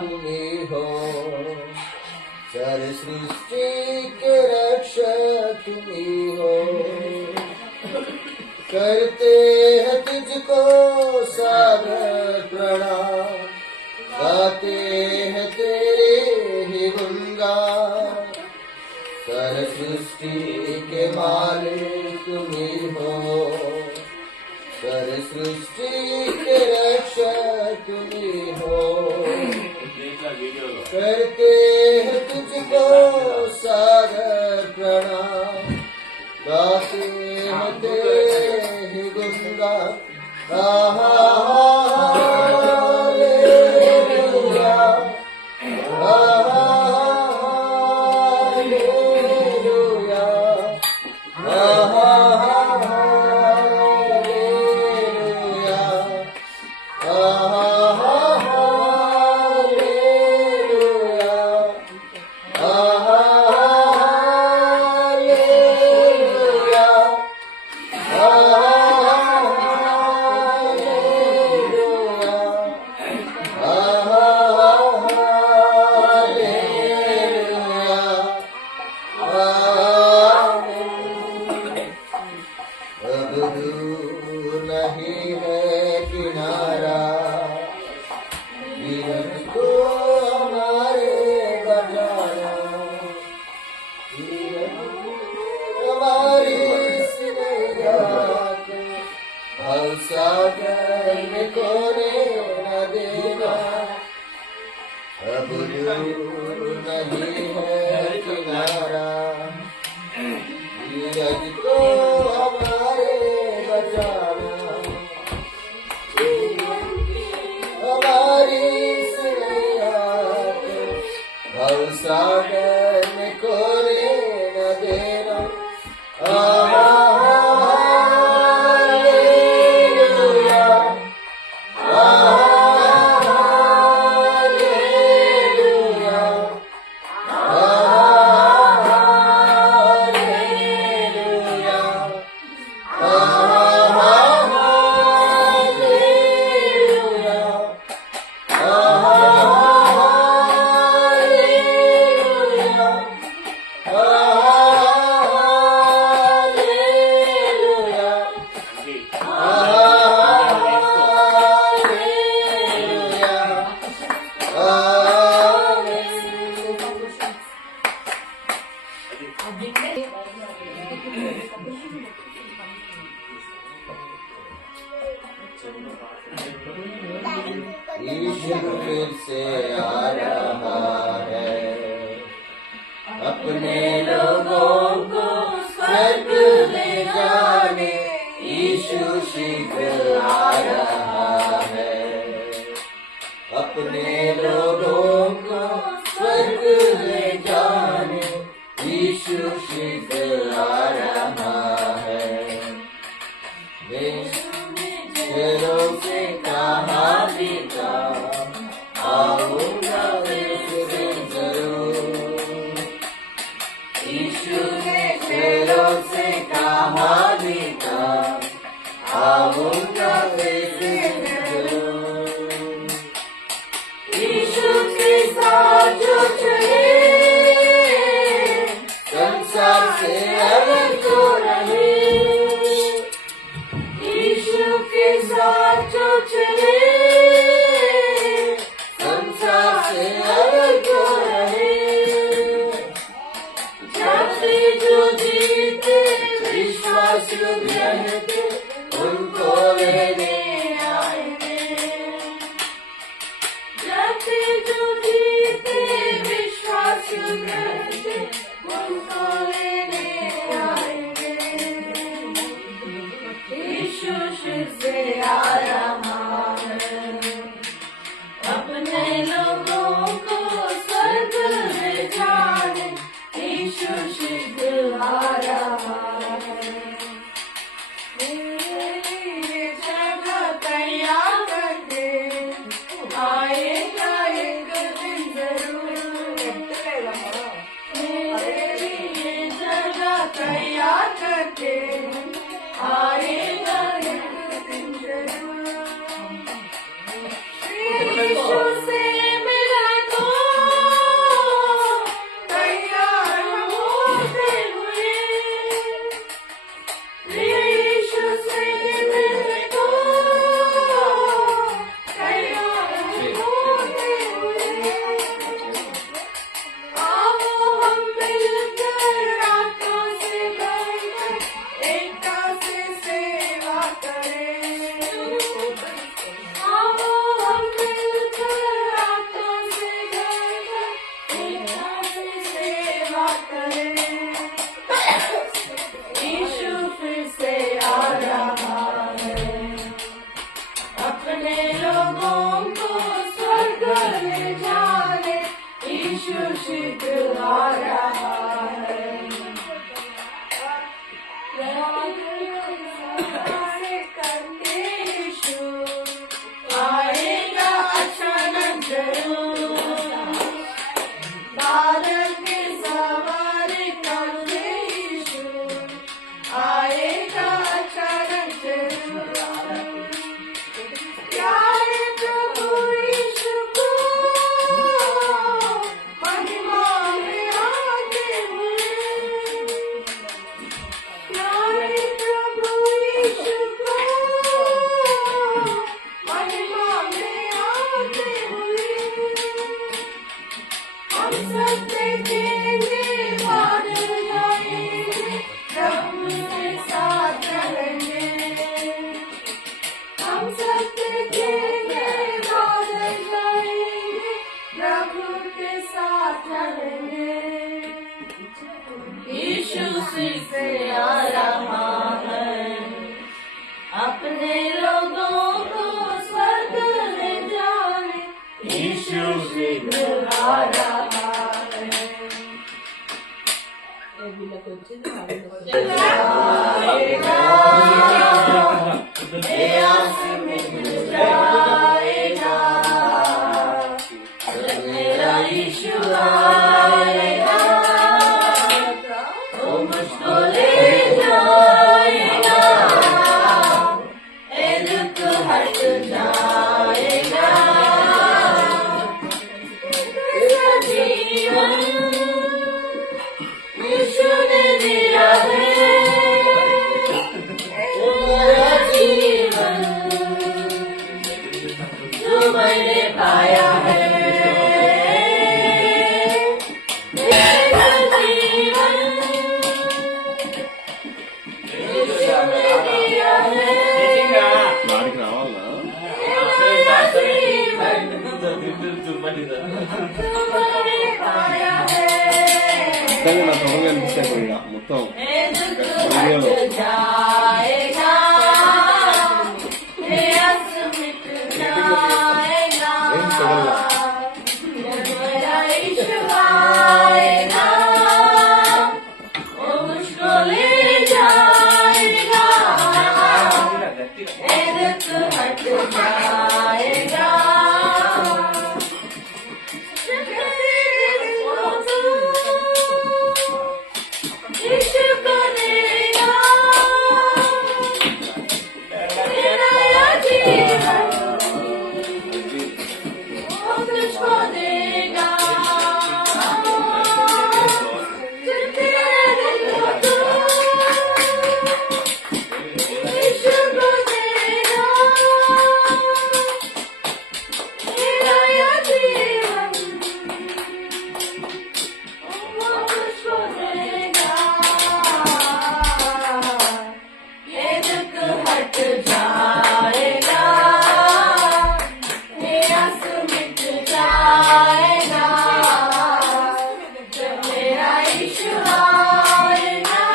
तुम्ही हो, सारे सृष्टि के रक्षक तुम्ही हो। करते हैं तुझको सादर प्रणाम, गाते हैं तेरे ही गुणगान। सारे सृष्टि के मालिक तुम्ही हो, सारे सृष्टि के रक्षक तुम्ही हो। करते हैं तुझको सादर प्रणाम, गाते हैं तेरे ही गुणगान। नहीं है किनारा, जीवन को हमारे बचाना। जीवन हमारी सिमरन भवसागर में कोने न देना। अब दूर नहीं है किनारा, जीवन को हमारे बचाना। भवसागर में कोने न देना। यीशु फिर से आ रहा है, अपने लोगों को स्वर्ग ले जाने। यीशु शीघ्र आ रहा है, अपने लोगों को स्वर्ग ले जाने। यीशु शीघ्र आ रहा है। चेहरों से कहा भी था, आऊंगा फिर जरूर। यीशु ने चेहरों से कहा भी था, आऊंगा फिर जरूर। यीशु के साथ जो चले, संसार से अलग तो रहे। साथ जो चले, संसार से अलग जो रहे। जाते जो जीते विश्वास रहते, उनको लेने आएंगे। जाते जो जीते विश्वास रहते, उनको लेने आएंगे। यीशु से आ रहा है, अपने लोगों को स्वर्ग ले जाने। यीशु शीघ्र आ रहा है। ये जगह तैयार करके आएगा एक दिन जरूर। यीशु शीघ्र आ रहा है। करके यीशु आएगा अचानक जरूर। बादल के सवारी करके यीशु आएगा अचानक जरूर। प्यारे प्रभु यीशु को महिमा में आते हुए। प्यारे प्रभु यीशु को महिमा में आते हुए। हम सब देखेंगे बादल जाएंगे प्रभु के साथ रहेंगे। हम सब देखेंगे बादल जाएंगे प्रभु के साथ रहेंगे। यीशु से आ रहा है, अपने लोगों को स्वर्ग ले जाने यीशु शीघ्र आ रहा है। जाएगा मेरा यीशु आएगा, वो मुझको ले जाएगा। ए दुख हट जाएगा। मेरा जीवन यीशु ने दिया है। मेरा जीवन जो मैंने पाया है। मेरा जीवन यीशु ने दिया है। వాడికి రావాలా मेरा जीवन जो मैंने पाया है। ఖచ్చితంగా నా త్వరగా అనిపిస్తాయి ఇక మొత్తం ए दुख हट जाएगा। ए आस मिट जाएगा। मेरा यीशु आएगा, वो मुझको ले जाएगा। ए दुख हट जाएगा। यीशु को देगा मेरा जीवन, वो तुझको देगा। यीशु को देगा मेरा जीवन, वो तुझको देगा। ये दुख हट जाएगा। ये आस मिट जाएगा। जब मेरा यीशु आएगा,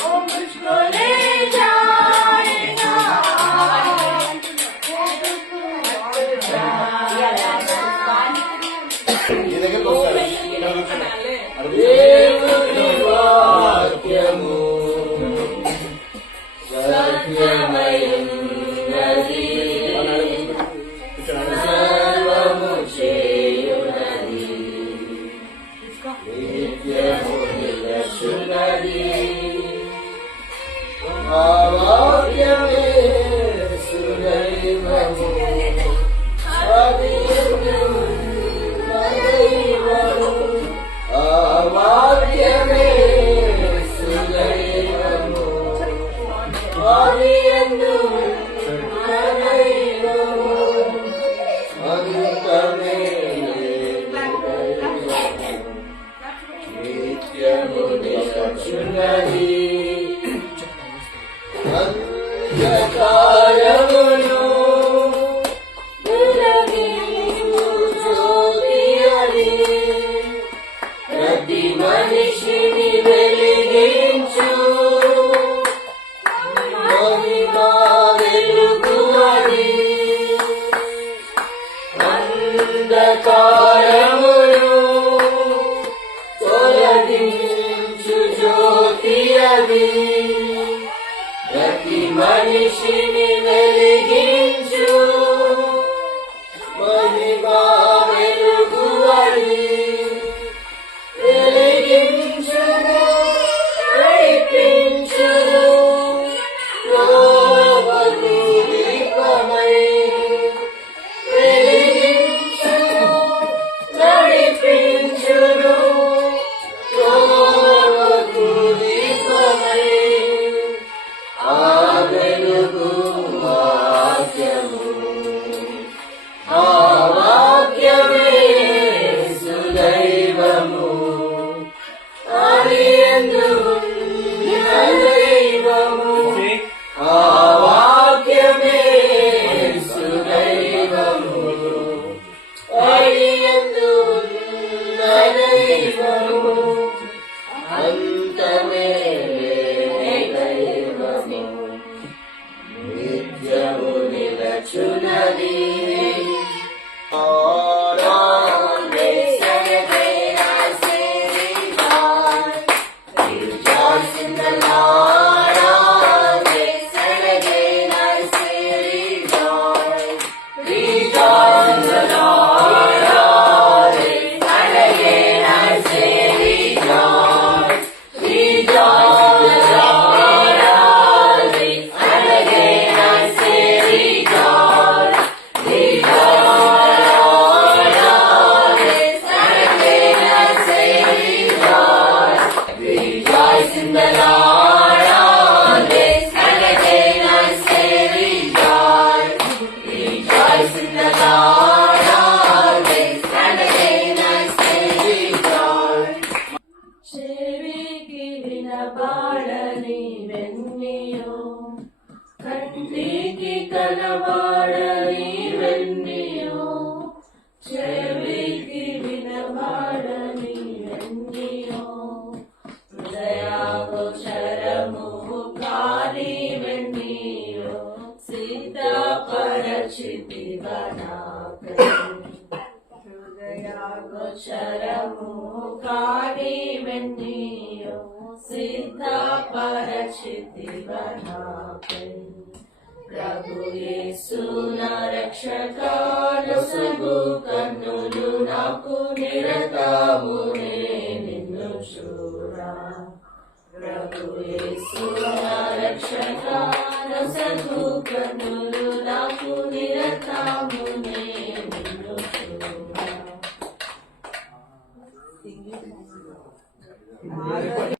वो मुझको ले जाएगा। ये दुख हट जाएगा। నీ దగ్గరకు వస్తాడు దేవుని వాక్యము సత్యమైనది, సర్వము చేయునది, నిత్యము నిలచున్నది. ఆ వాక్యమే సుదైవము, అది దైవము. ఆ వాక్యమే సుదైవము, అది యందు దైవము. అంతమే దైవము, నిత్యము నిలచున్నది. అంధకారమును తొలగించు జ్యోతి అది, ప్రతి మనిషిని వెలిగించు మహిమా వెలుగు అది. అంధకారము పరచితివనాకై హృదయాగోచరము కానివెన్నీయో సిద్ధపరచితివనాకై ప్రభు యేసు నా రక్షకాను సగు కన్నులు నాకు నిరతము నిన్ను చూడా ప్రభు యేసు నా రక్షకాను సగు కన్నులు నాకు నిరతము